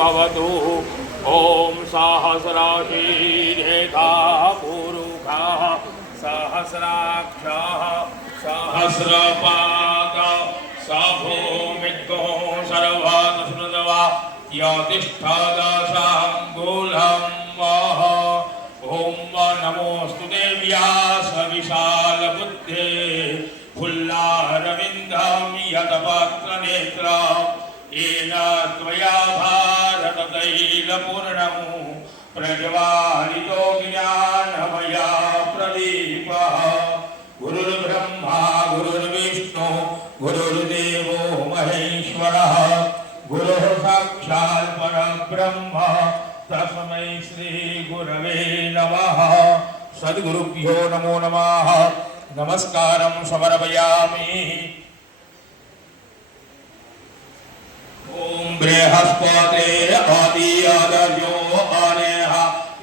भवतु। ॐ सहस्राशीरेखा पुरुषः सहस्राक्षः सहस्रपाद सभूमिको सर्वतस्मृतवा यतिष्ठदशाङ्गुलं वः। ॐ नमोऽस्तु देव्याः सविशालबुद्धे फुल्लारविन्दं यतपत्रनेत्रं येन त्वया भारततैलपूर्णं प्रज्वालितो ज्ञानमया प्रदीपः। गुरुर्ब्रह्मा गुरुर्विष्णु गुरुर्देवो महेश्वरः गुरुः साक्षात् परब्रह्म तस्मै श्री गुरवे नमः। सद्गुरुभ्यो नमो नमः। नमस्कारं समर्पयामि। ओम बृहस्पतिर्आदिर्यो अनेह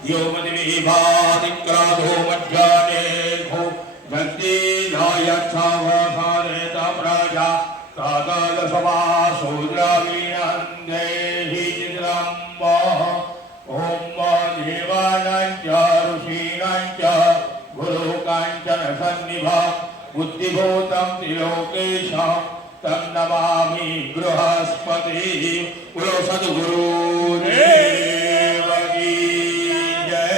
द्योमतिविभातिक्राधो मज्जानेघो जगदीधायच्छावधारेत प्रजा तादलसमासूद्रविनन्देहि चित्रम्बः। ॐ देवानां च ऋषीणां च गुरुकाञ्चन सन्निभं बुद्धिभूतं त्रिलोकेशं तं नमामि बृहस्पति। बोलो सद्गुरुदेव की जय।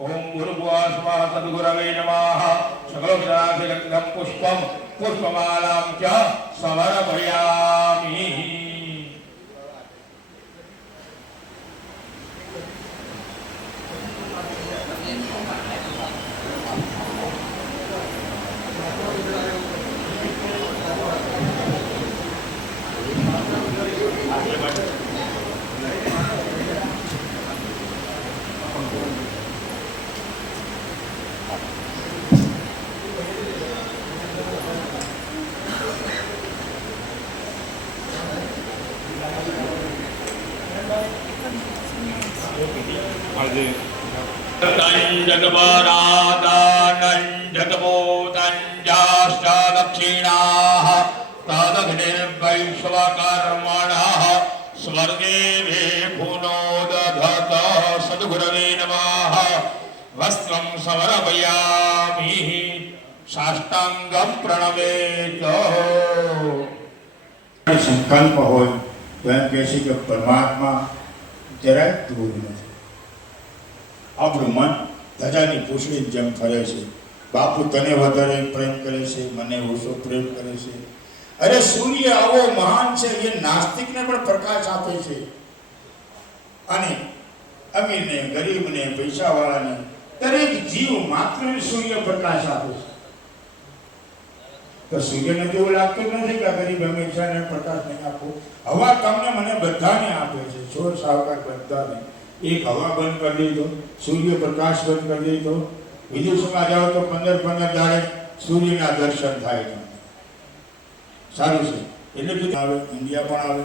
ओम गुरुभुवः सद्गुरवे नमः। सकलग्रहाभिरक्तं पुष्पं पुष्पमालां च समर्पयामि। जगभूतञ्जाश्च दक्षिणाः तदग्निर्वैश्वकर्मणः स्वर्गे वे पुनोदधत। सद्गुरवे नमः। वस्त्रं समर्पयामि। साष्टांगं प्रणमेत। संकल्प हो तो एम कहे कि परमात्मा જરાય દૂર નથી. આપણું મન ધજાની પૂંછડી જેમ ફરે છે. બાપુ તને વધારે પ્રેમ કરે છે, મને ઓછો પ્રેમ કરે છે. અરે સૂર્ય આવો મહાન છે, એ નાસ્તિકને પણ પ્રકાશ આપે છે અને અમીરને, ગરીબને, પૈસાવાળાને દરેક જીવ માત્રને સૂર્ય પ્રકાશ આપે છે. તો સૂર્યને તો એવું લાગતું નથી કે ગરીબ હંમેશાને પ્રકાશ નહીં આપો. હવા તમને મને બધાને આપે છે, ચોર સાવકાર બધાને. એક હવા બંધ કરી દીધો, સૂર્ય પ્રકાશ બંધ કરી દીધો, વિદેશમાં જાઓ તો 15 દાડે સૂર્યના દર્શન થાય છે. સારું છે. એટલે કે આવે ઇન્ડિયા પણ આવે.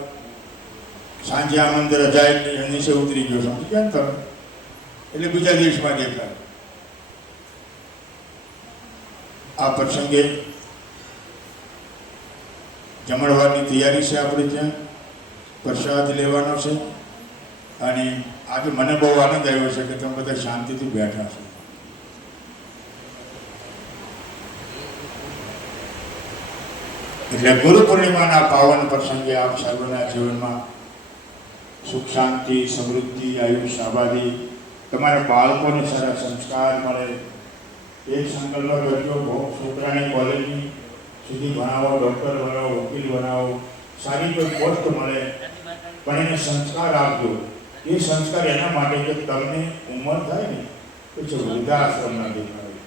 સાંજે આ મંદિર જાય નીચે ઉતરી ગયો સમજી ગયા ને તમે, એટલે બીજા દેશમાં દેખાય. આ પ્રસંગે જમણવારની તૈયારી છે. આપણે ત્યાં પ્રસાદ લેવાનો છે અને આજે મને બહુ આનંદ આવ્યો છે કે તમે બધા શાંતિથી બેઠા છો. એટલે ગુરુ પૂર્ણિમાના પાવન પ્રસંગે આપ સર્વના જીવનમાં સુખ શાંતિ સમૃદ્ધિ આયુષ્ય આબાદી, તમારા બાળકોને સારા સંસ્કાર મળે એ સંકલ્પ કરજો. બહુ છોકરાને કોલેજની સુધી ભણાવો, ડૉક્ટર બનાવો, વકીલ બનાવો, સારી કોઈ પોસ્ટ મળે, પણ એને સંસ્કાર આપજો. એ સંસ્કાર એના માટે કે તમને ઉંમર થાય ને પછી વૃદ્ધાશ્રમના દેખાડે.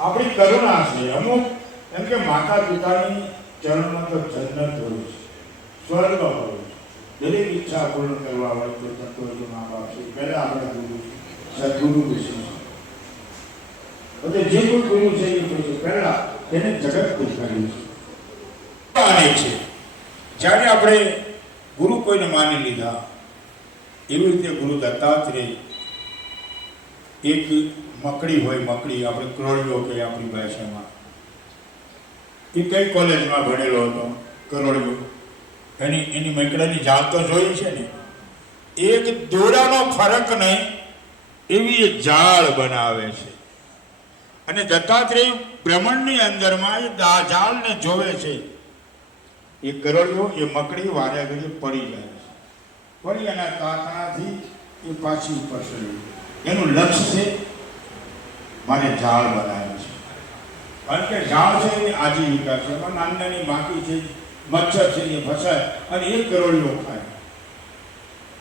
આપણી કરુણા છે. અમુક એમ કે માતા પિતાની ચરણમાં તો જન્નત હોય છે, સ્વર્ગ હોય છે. દરેક ઈચ્છા પૂર્ણ કરવા હોય તો તત્વ મા બાપ છે. પહેલાં આપણા ગુરુ સદગુરુ વિશે જે કોઈ ગુરુ છે એ પછી પહેલાં તેને જગત દેખાડ્યું છે. જ્યારે આપણે ગુરુ કોઈને માની લીધા, એવી રીતે ગુરુ દત્તાત્રેય એક મકડી હોય, મકડી આપણે કરોડિયો કે આપણી ભાષામાં, એ કઈ કોલેજમાં ભણેલો હતો કરોડિયો? એની મકડાની જાળ તો જોઈ છે ને, એક દોરાનો ફરક નહીં એવી એ જાળ બનાવે છે. અને દત્તાત્રેય બ્રહ્માંડની અંદરમાં એ જાળને જોવે છે. એ ગરોળીઓ એ મકડી વારે ઘડી પડી જાય છે, પડી એના તાતણાથી એ પાછી ઉપર ચડી. એનું લક્ષ્ય છે મારે જાળ બનાવી છે, કારણ કે જાળ છે એ આજીવિકા છે. એમાં નાની નાની માખી છે, મચ્છર છે, એ ફસાય અને એક ગરોળીઓ ખાય.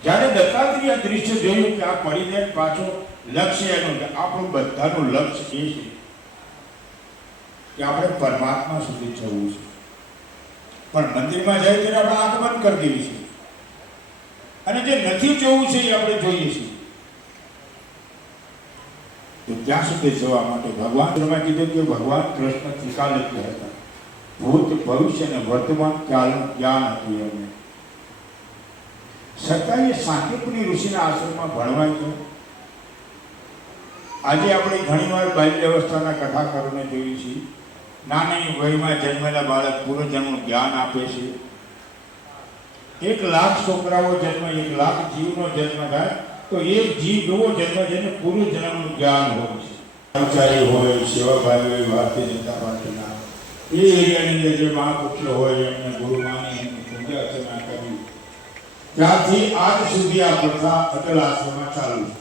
જ્યારે દત્તાત્રેય દૃશ્ય જોયું કે આ પડી જાય પાછો લક્ષ્ય એનું, આપણું બધાનું લક્ષ્ય એ છે કે આપણે પરમાત્મા સુધી જવું છે. પણ મંદિરમાં જાય ત્યારે આપણે આંખ બંધ કરી દેવી છે, અને જે નથી જોવું છે એ આપણે જોઈએ છીએ. તો ત્યાં સુધી જવા માટે ભગવાન કીધું કે ભગવાન કૃષ્ણ ત્રિકાલજ્ઞ હતા. ભૂત ભવિષ્ય અને વર્તમાન કાળનું જ્ઞાન હતું એમને. છતાં એ સાંકીપુની ઋષિના આશ્રમમાં ભણવા ગયો. આજે આપણે ઘણીવાર બાલ્ય અવસ્થાના કથાકારોને જોઈએ છીએ, નાની વયમાં જન્મેલા બાળક પૂર્વજન્મનું જ્ઞાન આપે છે. 1,00,000 છોકરાઓ જન્મે, 1,00,000 જીવનો જન્મ થાય તો એક જીવ એવો જન્મ જેને પૂર્વજન્મનું જ્ઞાન હોય છે. કર્મચારી હોય, સેવાભાવી હોય, ભારતીય જનતા પાર્ટીના એ એરિયાની અંદર જે મહાપુરુષો હોય એમને ગુરુ માની એમની પૂજા અર્ચના કરવી, ત્યારથી આજ સુધી આ પ્રથા અટલ આશ્રમમાં ચાલુ છે.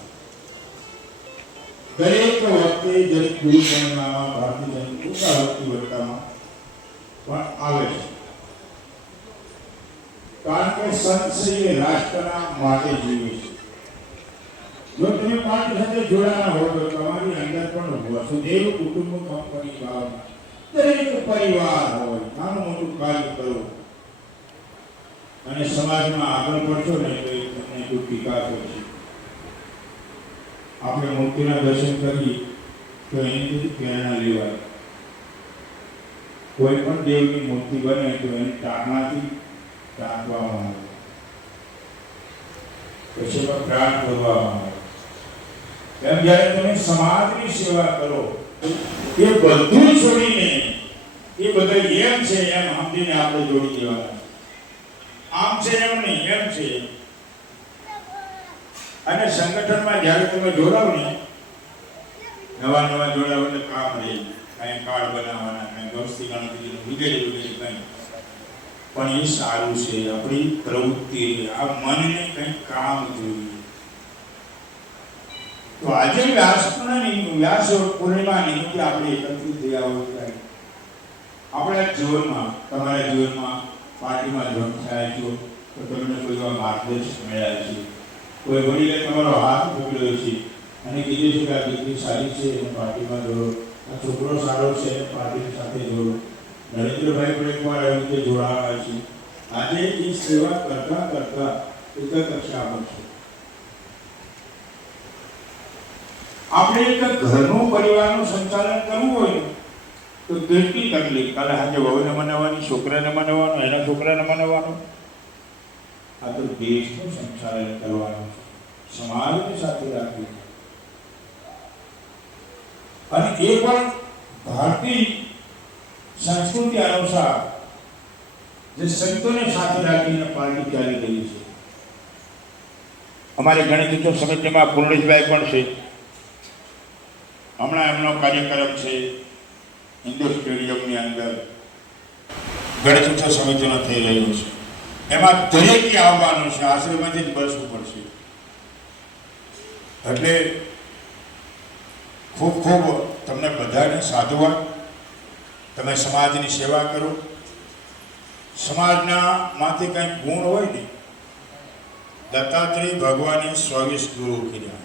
દરેક વખતે દરેક ગુરુ પૂર્ણિમામાં ભારતીય જનતા વર્તામાં પણ આવે છે. કારણ કે સંતશ્રી રાષ્ટ્રના માટે જીવે છે. જો તમે પાર્ટી સાથે જોડાના હો તો તમારી અંદર પણ વસુદેવ કુટુંબકમ પરિવાર, દરેક પરિવાર હોય, નાનું મોટું કાર્ય કરો અને સમાજમાં આગળ પડશો ને તો તમને કોઈ ટીકા કરશે. આપણે મૂર્તિના દર્શન કરીએ તો એની પ્રેરણા લેવાય. કોઈ પણ દેવની મૂર્તિ બને તો એની તારણાથી ટાંકવામાં આવે, પછી એમાં પ્રાણ કરવામાં આવે. એમ જ્યારે તમે સમાજની સેવા કરો એ બધું છોડીને એ બધા એમ છે એમ સમજીને આપણે જોડી દેવાના. આમ છે એમ નહીં, એમ છે. અને સંગઠનમાં જ્યારે તમે જોડાવ ને, નવા જોડાવ એટલે કામ રહે, કાંઈ કાર્ડ બનાવવાના, કાંઈ દોસ્તી ગણતરી વગેરે વગેરે કંઈ. પણ એ સારું છે. આપણી પ્રવૃત્તિ, આ મનને કંઈક કામ જોઈએ. તો આજે વ્યાસ પૂર્ણિમા નિમિત્તે આપણે એકત્રિત થયા હોય, આપણા જીવનમાં, તમારા જીવનમાં પાર્ટીમાં જોઈન થયા છો તો તમને કોઈ માર્ગદર્શન મળ્યા છે, કોઈ વડીલે તમારો હાથ પકડ્યો છે અને કીધું છે કે આ દીકરી સારી છે એને પાર્ટીમાં જોડો, આ છોકરો સારો છે એને પાર્ટીની સાથે જોડો. નરેન્દ્રભાઈ પણ એકવાર એવી રીતે જોડાવા છે. આજે એ સેવા કરતા કરતા એક કક્ષા પર છે. આપણે એક ઘરનું પરિવારનું સંચાલન કરવું હોય તો કેટલી તકલીફ. કાલે આજે વહુને મનાવવાની, છોકરાને મનાવવાનું, એના છોકરાને મનાવવાનું. આ તો દેશનું સંચાલન કરવાનું, સમાજની સાથે રાખવું. અને એ પણ ભારતીય સંસ્કૃતિ અનુસાર જે સંતોને સાથે રાખીને પાર્ટી ચાલી રહી છે. અમારે ગણેશ ઉત્સવ સમિતિમાં પૂર્ણેશભાઈ પણ છે. હમણાં એમનો કાર્યક્રમ છે ઇન્ડોર સ્ટેડિયમની અંદર ગણેશ ઉત્સવ સમિતિનો થઈ રહ્યો છે. એમાં દરેકે આવવાનું છે, આશ્રમમાંથી જ બસવું પડશે. એટલે ખૂબ ખૂબ તમને બધાને સાધુવાદ. તમે સમાજની સેવા કરો. સમાજના માંથી કંઈક ગુણ હોય ને, દત્તાત્રેય ભગવાને 24 ગુરુ કર્યા.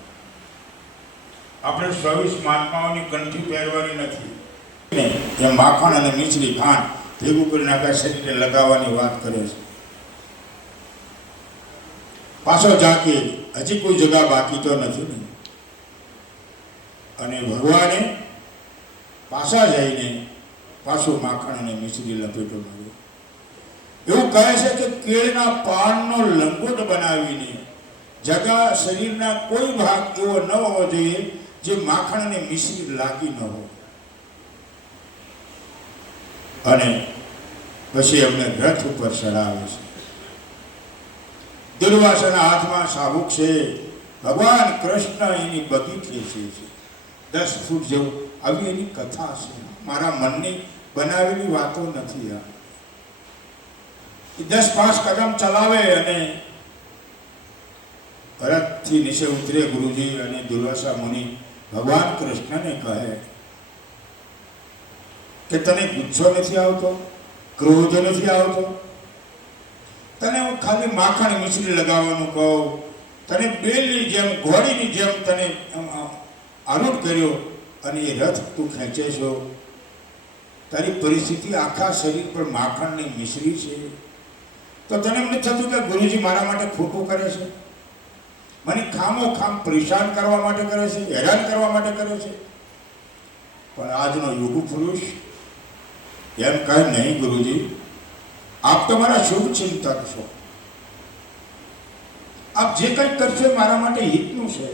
આપણે 24 મહાત્માઓની કંઠી પહેરવાની નથી. એ માખણ અને મીઠડી ખાંડ ભેગું કરીને આપણા શરીરને લગાવવાની વાત કરે છે. પાછો ઝાંકે હજી કોઈ જગા બાકી તો નથી ને. અને ભગવાને પાછા જઈને પાછું માખણ અને મીઠડી લપેટો માર્યો. એવું કહે છે કે કેળના પાનનો લંગોટ બનાવીને જગા શરીરના કોઈ ભાગ એવો ન હોવો જોઈએ જે માખણ અને મિશ્રી લાગી ન હોય. અને પછી એમને રથ ઉપર ચડાવે છે. દુર્વાસાના હાથમાં શાબુક છે. ભગવાન કૃષ્ણ એની બગીચે છે. 10 ફૂટ જેવું આવી એની કથા છે. મારા મનની બનાવેલી વાતો નથી. આ 10-5 કદમ ચલાવે અને ભરતથી નીચે ઉતરે ગુરુજી અને દુર્વાસા મુનિ ભગવાન કૃષ્ણને કહે કે તને ગુસ્સો નથી આવતો, ક્રોધ નથી આવતો? તને હું ખાલી માખણ મિશ્રી લગાવવાનું કહું, તને બેલની જેમ ઘોડીની જેમ તને આરૂઢ કર્યો અને એ રથ તું ખેંચે છો. તારી પરિસ્થિતિ આખા શરીર પર માખણની મિશ્રી છે. તો તને એમ નથી થતું કે ગુરુજી મારા માટે ખોટું કરે છે, મને ખામોખામ પરેશાન કરવા માટે કરે છે, હેરાન કરવા માટે કરે છે? પણ આજનો યુગ પુરુષ એમ કહે, નહીં ગુરુજી, આપ તો મારા શુભ ચિંતક છો, આપ જે કંઈ કરશો એ મારા માટે હિતનું છે.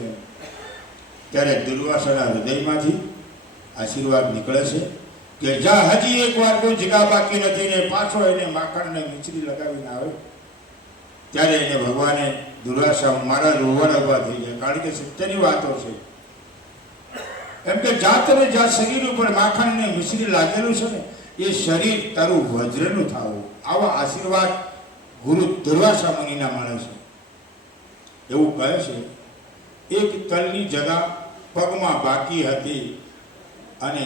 ત્યારે દુર્વાસાના હૃદયમાંથી આશીર્વાદ નીકળે છે કે જા, હજી એકવાર કોઈ જગા બાકી નથી ને પાછો એને માખણને મિશ્રી લગાવીને આવે. ત્યારે એને ભગવાને દુર્વાસા મારા રોવાડા ઉભા થઈ જાય, કારણ કે સત્યની વાતો છે. એમ કે જાત ને જ્યાં શરીર ઉપર માખણ ને મિશ્રી લાગેલું છે ને એ શરીર તારું વજ્રનું થાવું. આવા આશીર્વાદ ગુરુ દુર્વાસા મુનિના મળે છે. એવું કહે છે, એક તલની જગા પગમાં બાકી હતી અને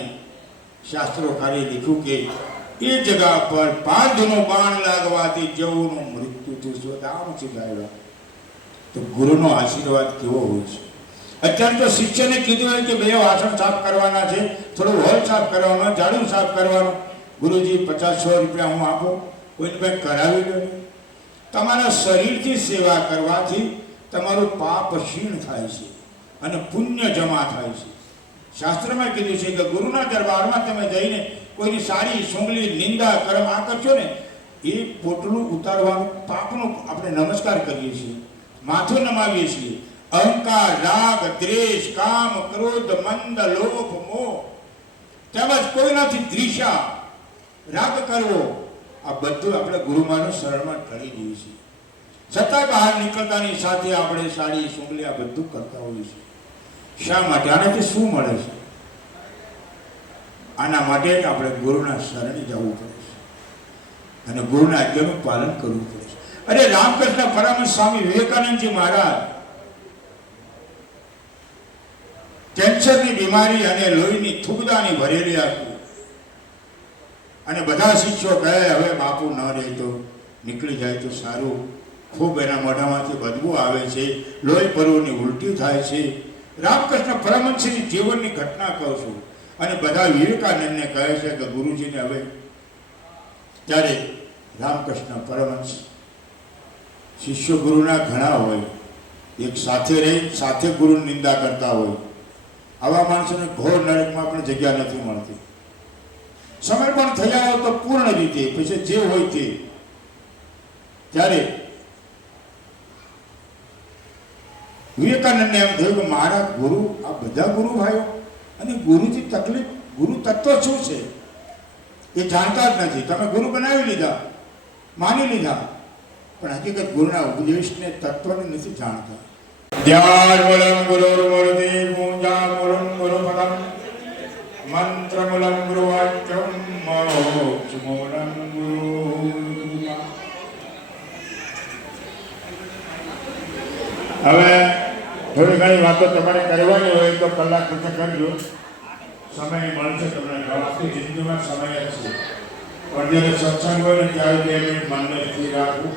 શાસ્ત્રોકારે લખ્યું કે એ જગા પર પાંધનું બાણ લાગવાથી જવનું મૃત્યુ થયું. આમ શીખાયેલા. તો ગુરુનો આશીર્વાદ કેવો હોય છે. અત્યારે તો શિષ્યને કીધું હોય કે 2 વાસણ સાફ કરવાના છે, થોડું હોલ સાફ કરવાનો, ઝાડુ સાફ કરવાનું. ગુરુજી 50-100 રૂપિયા હું આપો, કોઈને કંઈક કરાવી લો. તમારા શરીરથી સેવા કરવાથી તમારું પાપ ક્ષીણ થાય છે અને પુણ્ય જમા થાય છે. શાસ્ત્રમાં કીધું છે કે ગુરુના દરબારમાં તમે જઈને કોઈની સારી સુંગલી નિંદા કર્મ આ કરશો ને એ પોટલું ઉતારવાનું પાપનું આપણે નમસ્કાર કરીએ છીએ, માથું નમાવીએ છીએ. અહંકાર, રાગ, દ્વેષ, કામ, ક્રોધ, મંદ, લોભ, મોહ તેમજ કોઈનાથી દ્વેષા, રાગ કરવો, આ બધું આપણે ગુરુમાનું શરણમાં ઢળી જઈએ છીએ. છતાં બહાર નીકળતાની સાથે આપણે સાડી સુંગલી આ બધું કરતા હોઈએ છીએ. શા માટે? આનાથી શું મળે છે? આના માટે આપણે ગુરુના શરણે જવું પડે છે અને ગુરુના આજ્ઞાનું પાલન કરવું પડે છે. અરે રામકૃષ્ણ પરમહંસ સ્વામી વિવેકાનંદજી મહારાજ કેન્સરની બીમારી અને લોહીની થૂકદાની ભરેલી હતી અને બધા શિષ્યો કહે હવે બાપુ ન રહે તો નીકળી જાય તો સારું. ખૂબ એના મોઢામાંથી બદબુ આવે છે, લોહી પરવની ઉલટી થાય છે. રામકૃષ્ણ પરમહંસની જીવનની ઘટના કહું છું અને બધા વિવેકાનંદને કહે છે કે ગુરુજીને હવે. ત્યારે રામકૃષ્ણ પરમહંસ શિષ્ય ગુરુના ઘણા હોય, એક સાથે રહી સાથે ગુરુની નિંદા કરતા હોય. આવા માણસોને ઘોર નરકમાં પણ જગ્યા નથી મળતી. સમર્પણ થયા હોય તો પૂર્ણ રીતે, પછી જે હોય તે. ત્યારે વિવેકાનંદને એમ થયું કે મારા ગુરુ, આ બધા ગુરુ ભાઈઓ અને ગુરુજી તકલીફ, ગુરુ તત્વ શું છે એ જાણતા જ નથી. તમે ગુરુ બનાવી લીધા, માની લીધા, પણ હકીકત ગુરુના ઉપદેશને તત્વને નથી જાણતા. ધ્યાન મૂલમ ગુરુર્મૂર્તિ પૂજા મૂલમ ગુરુપદમ મંત્ર મૂલમ ગુરુવાક્યમ મોક્ષ મૂલમ ગુરુ. હવે થોડી ઘણી વાતો તમારે કરવાની હોય તો કલાક પછી કરજો, સમય મળશે તમને. આખી જિંદગીમાં સમય જ છે, પણ જ્યારે સત્સંગ હોય ને ત્યારે 2 મિનિટ મનને સ્થિર રાખવું,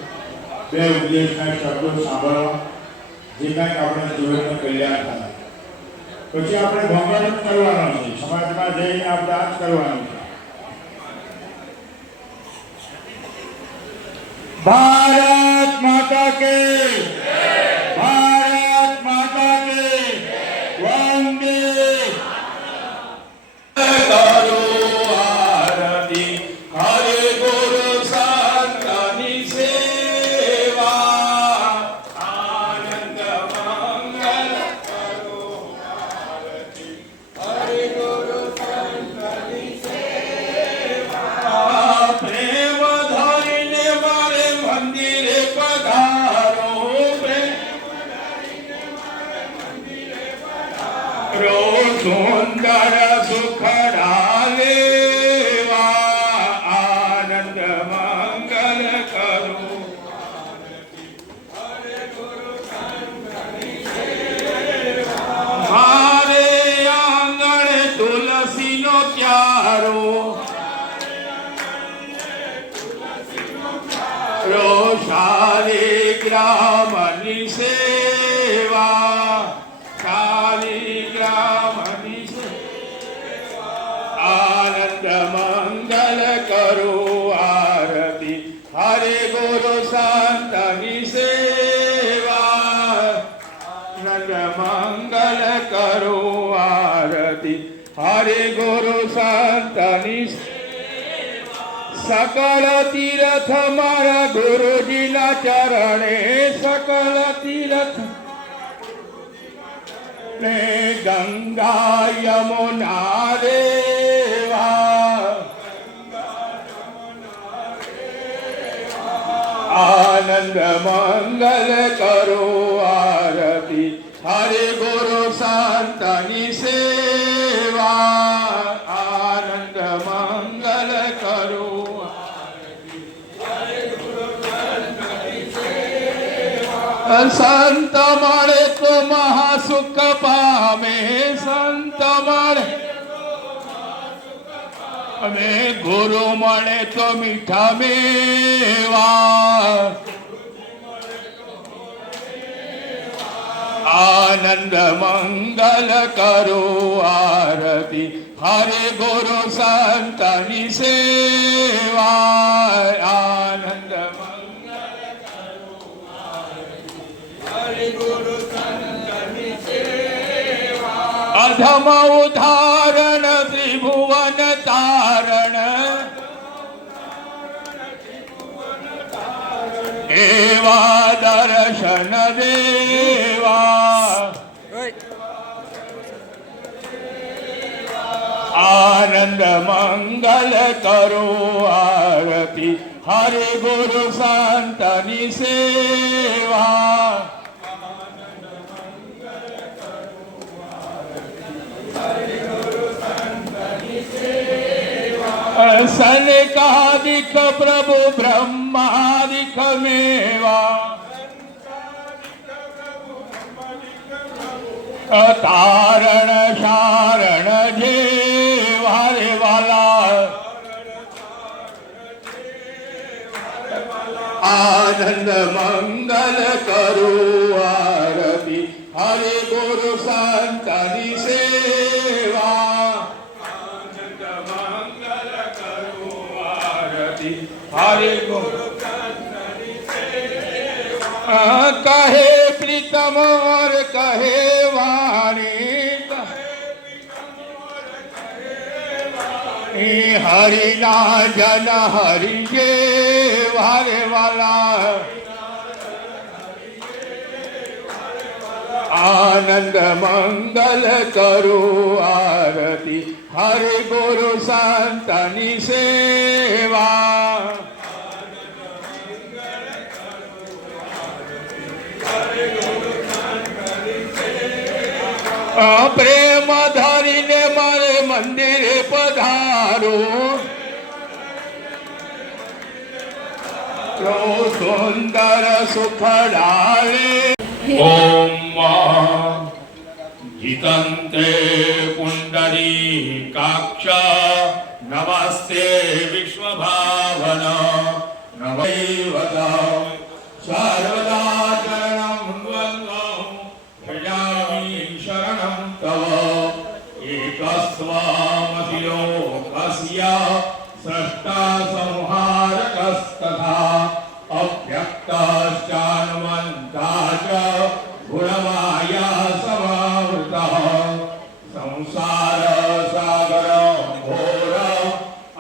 2 ઉપદેશના શબ્દો સાંભળવા, જે કાંઈક આપણે જીવનનું કલ્યાણ થાય. પછી આપણે ભગવાન જ કરવાનો છે, સમાજમાં જઈને આપણે આ જ કરવાનું છે. ભારત માતા કે ભારત માતા કે વંદે. કરો આરતી, હરે ગુરુ સંતની સેવા, આનંદ મંગલ કરો આરતી, હરે ગુરુ સંતની સેવા. પ્રેમ ધરીને મારે મંદિરે પધારો, સુંદર સુખડા લેવા આનંદ મંગલ કરું. મારે આંગણે તુલસીનો ક્યારો શાલિગ્રામની સેવા શાલિગ્રામની સેવા આનંદ મંગલ કરું આરતી હરે ગુરુ સંતની સેવા આનંદ મંગલ કરું આરતી હરે ગુરુ સંતની સકળ તીર્થ મારા ગુરુજીના ચરણે સકળ તીર્થ ને ગંગા યમુના રેવા આનંદ મંગલ કરો આરતી હરે ગુરુ સંતની સેવા આનંદ મંગલ કરો સંત મળે તો મહાસુખ પામે સંત મળે અમે ગુરુ મળે તો મીઠા મેવા આનંદ મંગલ કરો આરતી હરે ગુરુ સંતની સેવા આનંદ અધમ ઉદાહરણ ત્રિભુવન તારણ એવા દર્શન દેવા આનંદ મંગલ કરો આરતી હરે ગુરુ સંતની સેવા સનકાદિક પ્રભુ બ્રહ્માદિક મેવા તારણ શારણ જે વારે વાલા આનંદ મંગલ કરું આરતી હરે ગુરુ સંતની સેવા આનંદ મંગલ કરું આરતી હરે ગુરુ સંતની સેવા કહે પ્રીતમ ઓર કહે હરિના જન હરિ જે વારે વાલા આનંદ મંગલ કરું આરતી હરે ગુરુ સંતની સેવા પ્રેમ ધરીને મારે મંદિરે પધારો તો સુંદર સુખડાલે ઓમ જીતંતે પુંડરીકાક્ષ નમસ્તે વિશ્વભાવન નમૈવદા સર્વદા ચરણં વંદો ભજામિ શરણં તવ એકસ્વામસि લોકસ્ય સ્રષ્ટા સંહારકस्तथा અવ્યક્તશ્ચાન્વન્તા ચ ગુણમાયા સમાવૃતઃ સંસાર સાગર ઘોર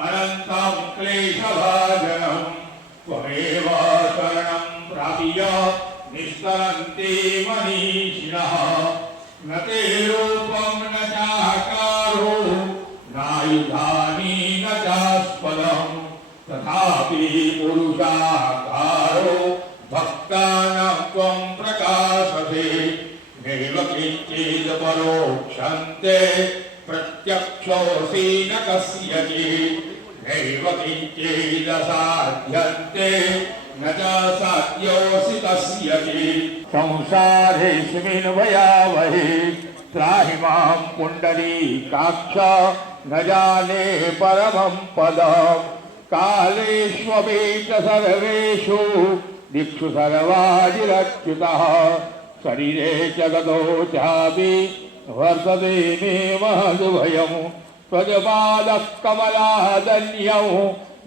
અનંતં ક્લેશભાજનં ત્વમેવ શરણં પ્રાપ્ય નિષ્કરન્તિ મનીષિણઃ ન તે રૂપં ન ચાકારો નાયુધાની ન ચાસ્પદં તથાપિ પુરુષાકારો ભક્તાનાં ત્વં પ્રકાશસે નૈવ કિંચિદ પરોક્ષન્તે साध्यन्ते न च साध्योऽसि कस्यचित् संसारेऽस्मिन् भयावहे त्राहि मां पुण्डरीकाक्ष न जाने परमं पदं कालेष्वपि च सर्वेषु दिक्षु सर्वाजिरच्युतः शरीरे च गतो चापि वर्तते मे महद्भयं त्वजपादः कमलादन्यौ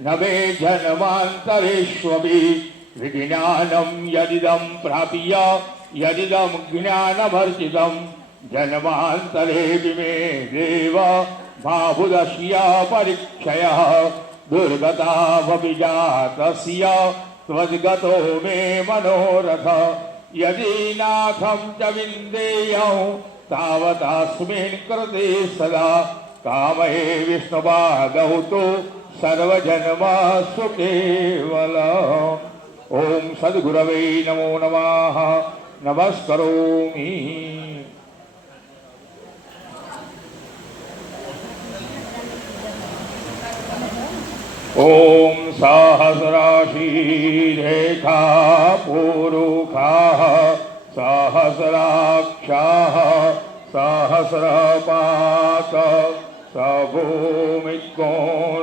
न मे जन्मान्तरेष्वपि विज्ञानं यदिदं प्राप्य यदिदं ज्ञानवर्जितं जन्मान्तरेऽपि मे देव माहुदस्य परीक्षयः दुर्गतावपि जातस्य त्वद्गतो मे मनोरथ यदि नाथं च विन्देयं तावतास्मिन् कृते सदा कामये विष्णुपादौ तु सर्वजन्मसु केवल। ओम सद्गुरवे नमो नमः नमस्करोमि। ओम सहस्राशीरेखा पुरुखाः सहस्राक्षाः सहस्रपात सभूमिको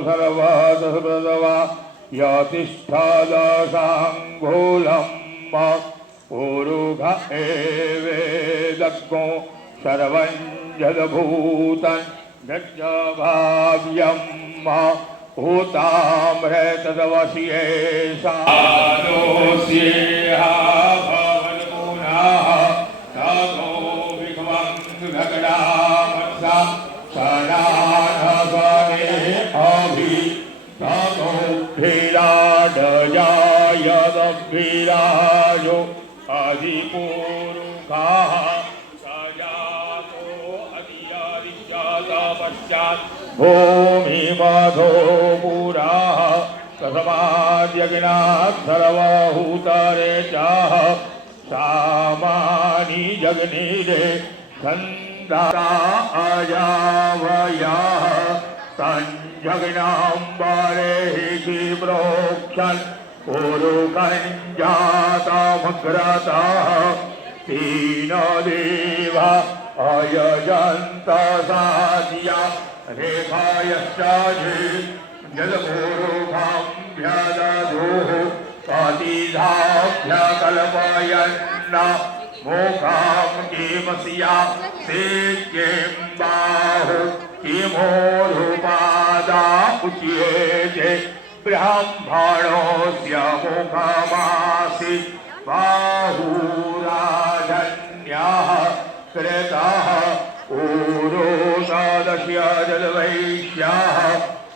सर्वदवा यतिष्ठदशाङ्गुलं पुरुष एवेदग्गो सर्वं जलभूतं जज्जभाव्यं भूतामृतदवस्येषा आलोस्येहा भवन्मुनाः ततो विघ्नं गगनामसा सदानवने अभि ततो विराडजायदभिराजो अधिपुरुषाः सजातो अधियादिजातपश्चात् भूमिमधो पुराः तस्माद्यज्ञात् सर्वहूतरे चाः सामानि जग्निरे छन्दा अजावयाः संजग्नाम्बरेहि प्रोक्षन् पुरुषं जातमग्रतः तीन देवा अयजन्त साध्या रेखायश्च जलपुरुषं व्यदधुः पतिधाभ्यकल्पयन् मोक्षं किमस्या ते किं बाहु किमोरुपादा उच्येते ब्रह्मणोऽस्य मुखमासि बाहुराजन्यः कृतः ऊरोदस्य जलवैश्याः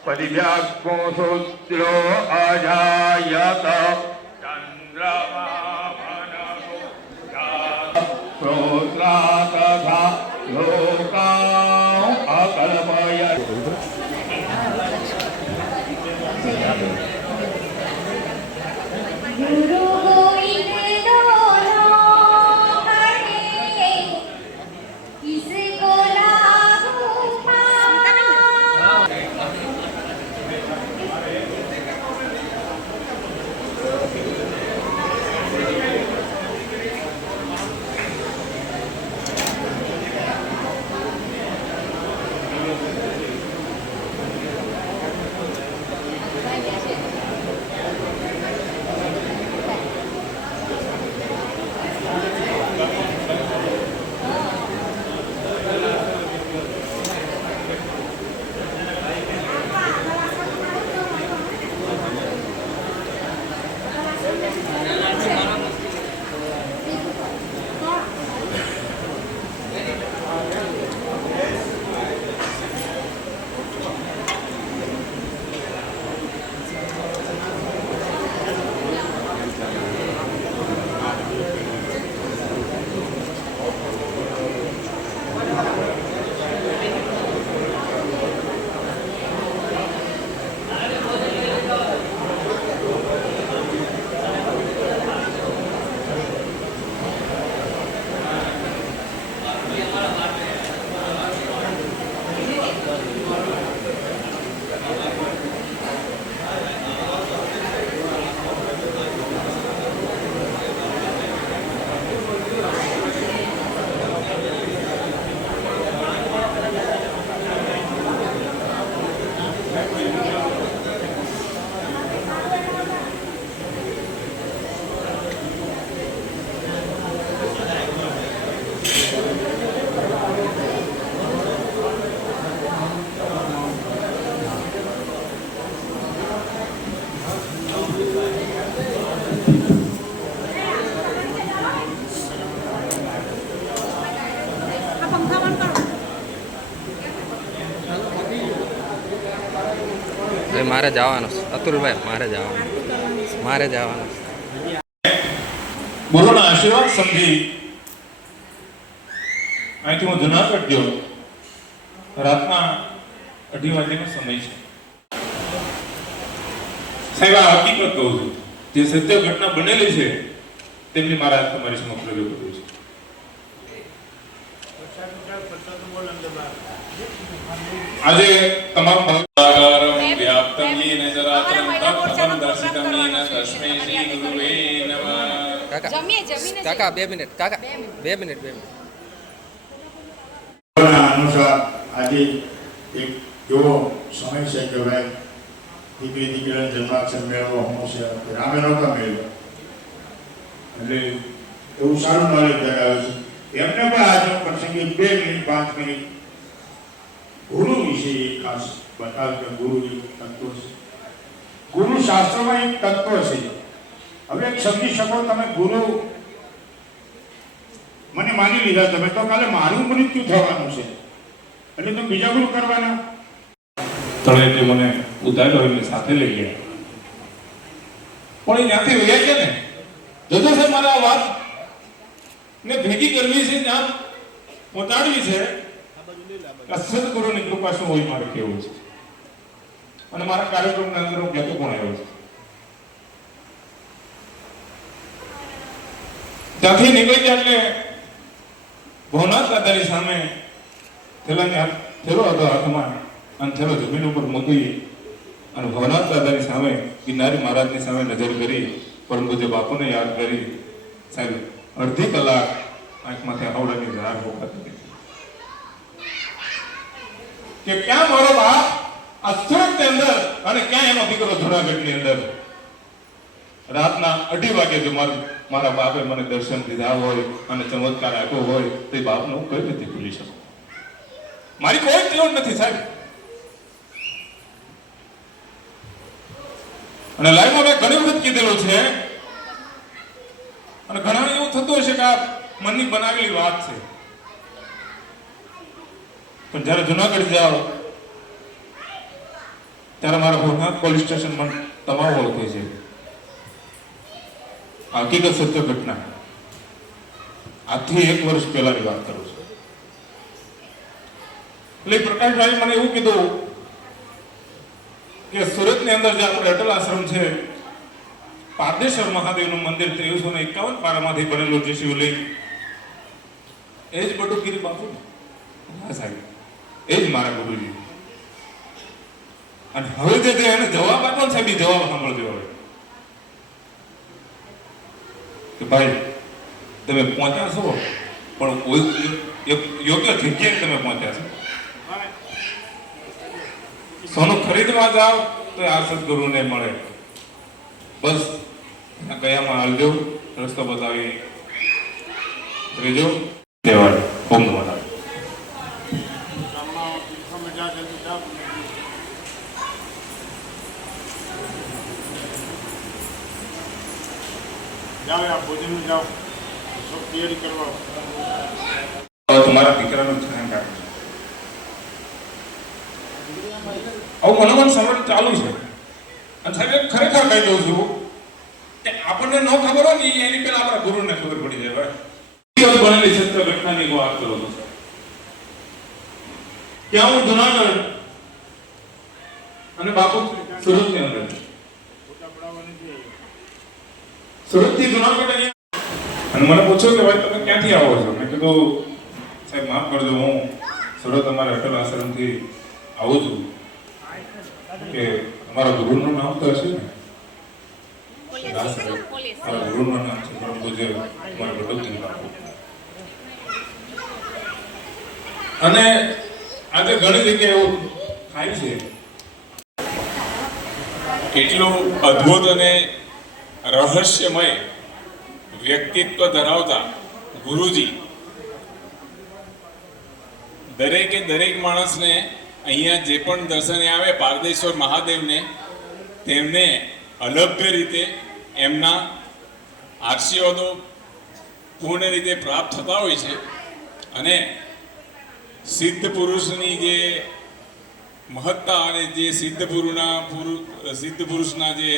पदिभ्याग्को शूद्रो अजायत चन्द्रमा श्रोत्रा तथा लोका अकल्पयत् गुरु गोविंद दोनों खड़े किसको लागू મારે જવાનું છે અતુલભાઈ, મારે જવાનું ગુરુના આશીર્વાદ સમજી અહીંથી હું જુનાગઢ ગયો. રાતના 2:30 વાગ્યાનો સમય છે. સાહેબ, આ હકીકત કહું છું, જે સત્ય ઘટના બનેલી છે તેમની મારા તમારી સમક્ષ રજૂ કરું છું. આજે તમામ ભાવકારમ વ્યાપ્તમ યેન ચરાચરમ તત્પદમ દર્શિતમ યેન તસ્મૈ શ્રી ગુરુવે નમઃ. કાકા 2 મિનિટ, કાકા 2 મિનિટ. અનુસાર આજે એક એવો સમય છે કે ભાઈ દીકરી દીકરીને જન્માક્ષર મેળવો હું છે રામે નહોતા મેળવ્યો, એટલે એવું સારું નોલેજ ધરાવે છે. એમને પણ આજનો પ્રસંગે 2 મિનિટ 5 મિનિટ ગુરુ વિશે ખાસ બતાવ કે ગુરુ એક તત્વ છે. ગુરુ શાસ્ત્રમાં એક તત્વ છે. હવે સમજી શકો તમે, ગુરુ મને માની લીધા તમે તો કાલે મારું મૃત્યુ થવાનું છે એટલે તમે બીજા ગુરુ કરવાના. તળે મને ઉધારો એમને સાથે લઈ ગયા, પણ એ ત્યાંથી વયા ગયા ને. જોજો સાહેબ, મારે આ વાત ને ભેગી કરવી છે, ત્યાં પહોંચાડવી છે. સદગુરુની કૃપા શું હોય મારે કેવું છે. અને મારા કાર્યક્રમના અંદર હું કહેતો પણ આવ્યો છું. ત્યાંથી નીકળી ગયા એટલે ભવનાથ દાદાની સામે થેલો હતો હાથમાં, અને થેલો જમીન ઉપર મૂકી અને ભવનાથ દાદાની સામે ગિરનારી મહારાજની સામે નજર કરી પરમ પૂજ્ય બાપુને યાદ કરી સાહેબ અડધી કલાક આંખમાંથી આવડાની ધાર હોકાતી કે ક્યાં મારો બાપ આ સુરતની અંદર અને ક્યાં એનો દીકરો જુનાગઢની અંદર. રાતના 2:30 વાગે જો મારા બાપે મને દર્શન દીધા હોય અને ચમત્કાર આપ્યો હોય તો એ બાપને હું કઈ રીતે ભૂલી શકું. મારી કોઈ ટેવ નથી સાહેબ. અને લાઈવમાં મેં ઘણી વખત કીધેલું છે, અને ઘણા એવું થતું હશે કે આ મનની બનાવેલી વાત છે, પણ જ્યારે જુનાગઢ જાઓ ત્યારે મારા ભવનાથ પોલીસ સ્ટેશનમાં તમામ ઓળખે છે. હકીકત સત્ય ઘટના આજથી 1 વર્ષ પહેલાની વાત કરું છું. એટલે પ્રકાશભાઈ મને એવું કીધું કે સુરતની અંદર જે આપણે અટલ આશ્રમ છે, પારદેશ્વર મહાદેવનું મંદિર 1351 પારામાંથી બનેલું છે શિવલિંગ, એ જ બટુકીરી બાપુ. હા સાહેબ, એ જ મારા ગુરુજી. અને હવે જે એને જવાબ આપ્યો સાહેબ, એ જવાબ સાંભળજો હવે કે ભાઈ તમે પહોંચ્યા છો, પણ યોગ્ય જગ્યાએ તમે પહોંચ્યા છો. સોનું ખરીદવા જાઓ તો આ સદગુરુને મળે. બસ કયામાં હાલજો, રસ્તો બતાવી રેજો. દેવાય ઓમ નમઃ નારાયણ. તમારા દીકરાનું ધ્યાન રાખજો. આવું મનોમન સમરણ ચાલુ છે. અને સાહેબ ખરેખર કહી દઉં છું કે આપણને ન ખબર હોય ને એની પહેલા આપણા ગુરુને ખબર પડી જાય. ભાઈ બનેલી સત્ય ઘટનાની વાત કરો છો ત્યાં હું જુનાગઢ અને બાપુ સુરતની અંદર, સુરતથી જુનાગઢ અહીંયા, અને મને પૂછ્યું કે ભાઈ તમે ક્યાંથી આવો છો? મેં કીધું સાહેબ માફ કરજો, હું સુરત અમારા અટલ આશ્રમથી આવું છું. કે અમારા ગુરુનું નામ તો હશે ને? મારા ગુરુનું નામ છે પરમ પૂજ્ય અમારા બટુકીરી બાપુ. અને આજે ઘણી જગ્યાએ એવું થાય છે. એટલું અદ્ભુત અને રહસ્યમય વ્યક્તિત્વ ધરાવતા ગુરુજી દરેકે દરેક માણસને અહીંયા જે પણ દર્શને આવે પારદેશ્વર મહાદેવને, તેમને અલભ્ય રીતે એમના આશીર્વાદો પૂર્ણ રીતે પ્રાપ્ત થતા હોય છે. અને સિદ્ધ પુરુષની જે મહત્તા અને જે સિદ્ધ પુરુષના જે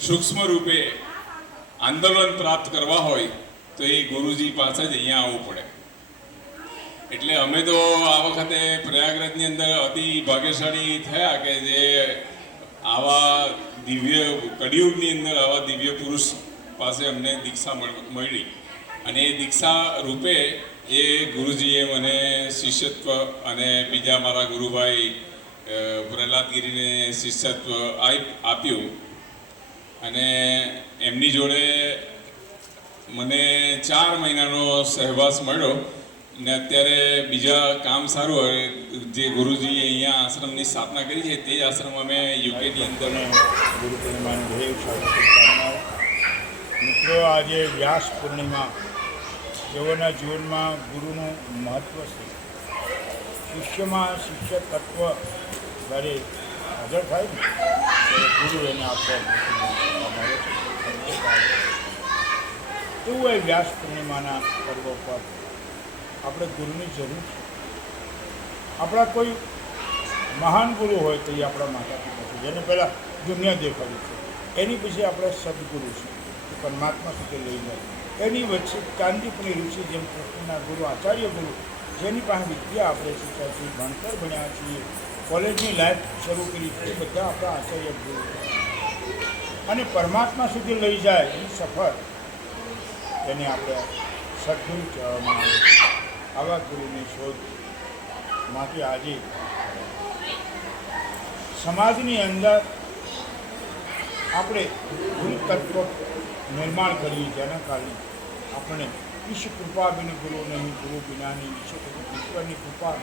સૂક્ષ્મ રૂપે આંદોલન પ્રાપ્ત કરવા હોય તો એ ગુરુજી પાસે જ અહીંયા આવવું પડે. એટલે અમે તો આ વખતે પ્રયાગરાજની અંદર અતિ ભાગ્યશાળી થયા કે જે આવા દિવ્ય કળિયુગની અંદર આવા દિવ્ય પુરુષ પાસે અમને દીક્ષા મળી અને એ દીક્ષા રૂપે એ ગુરુજીએ મને શિષ્યત્વ અને બીજા મારા ગુરુભાઈ પ્રહલાદગીરીને શિષ્યત્વ આપ્યું અને એમની જોડે મને 4 મહિનાનો સહવાસ મળ્યો ને અત્યારે બીજા કામ સારું હોય જે ગુરુજીએ અહીંયા આશ્રમની સ્થાપના કરી છે તે જ આશ્રમ અમે યુકેની અંદર ગુરુ પૂર્ણિમાની દેવ શુભકામનાઓ. મિત્રો, આજે વ્યાસ પૂર્ણિમા તેઓના જીવનમાં ગુરુનું મહત્ત્વ છે. શિષ્યમાં શિષ્ય તત્વ જ્યારે હાજર થાય ને ત્યારે ગુરુ એને આપવા એવું એ વ્યાસ પૂર્ણિમાના પર્વ પર આપણે ગુરુની જરૂર છે. આપણા કોઈ મહાન ગુરુ હોય તો એ આપણા માતા પિતા છે, જેને પહેલાં દુનિયા દેખાડી છે. એની પછી આપણે સદગુરુ છે, પરમાત્મા સુધી લઈ જાય. એની વચ્ચે ચાંદીપની ઋષિ જેમ કૃષ્ણના ગુરુ, આચાર્ય ગુરુ, જેની પાસે વિદ્યા આપણે શીખ્યા છીએ, ભણતર ભણ્યા છીએ, કોલેજની લાઈફ શરૂ કરી છે, એ બધા આપણા આચાર્ય ગુરુ અને પરમાત્મા સુધી લઈ જાય એની સફર એને આપણે સદગુરુ કહેવામાં આવે છે. આવા ગુરુની શોધ માટે આજે સમાજની અંદર આપણે ગુરુ તત્વ નિર્માણ કરીએ, જેના કારણે આપણે ઈશ્વર કૃપા બિન ગુરુ નહીં, ગુરુ વિનાની ઈશ્વરની કૃપા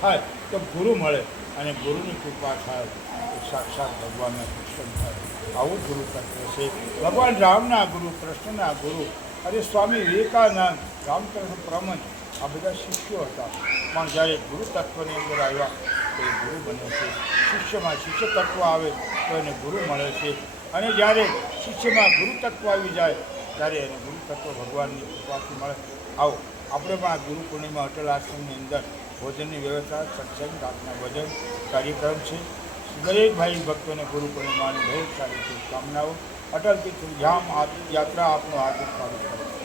થાય તો ગુરુ મળે અને ગુરુની કૃપા થાય તો સાક્ષાત ભગવાનના દર્શન થાય. આવું ગુરુ તત્વ છે. ભગવાન રામના ગુરુ, કૃષ્ણના ગુરુ, અરે સ્વામી વિવેકાનંદ, રામકૃષ્ણ પરમહંસ, આ બધા શિષ્યો હતા. પણ જ્યારે ગુરુ તત્વની અંદર આવ્યા તો એ ગુરુ બને છે. શિષ્યમાં શિષ્ય તત્વ આવે તો એને ગુરુ મળે છે અને જ્યારે શિષ્યમાં ગુરુ તત્વ આવી જાય ત્યારે એને ગુરુ તત્વ ભગવાનની કૃપાથી મળે. આવો આપણે પણ આ ગુરુ પૂર્ણિમા અટલ આશ્રમની અંદર ભોજનની વ્યવસ્થા, સત્સંગ, પ્રાર્થના, ભજન કાર્યક્રમ છે. દરેક ભાઈ ભક્તોને ગુરુ પૂર્ણિમાની બહુ સારી શુભકામનાઓ. અટલ તીર્થ ધામ યાત્રા આપનો હાર્દિક સ્વાગત કરે.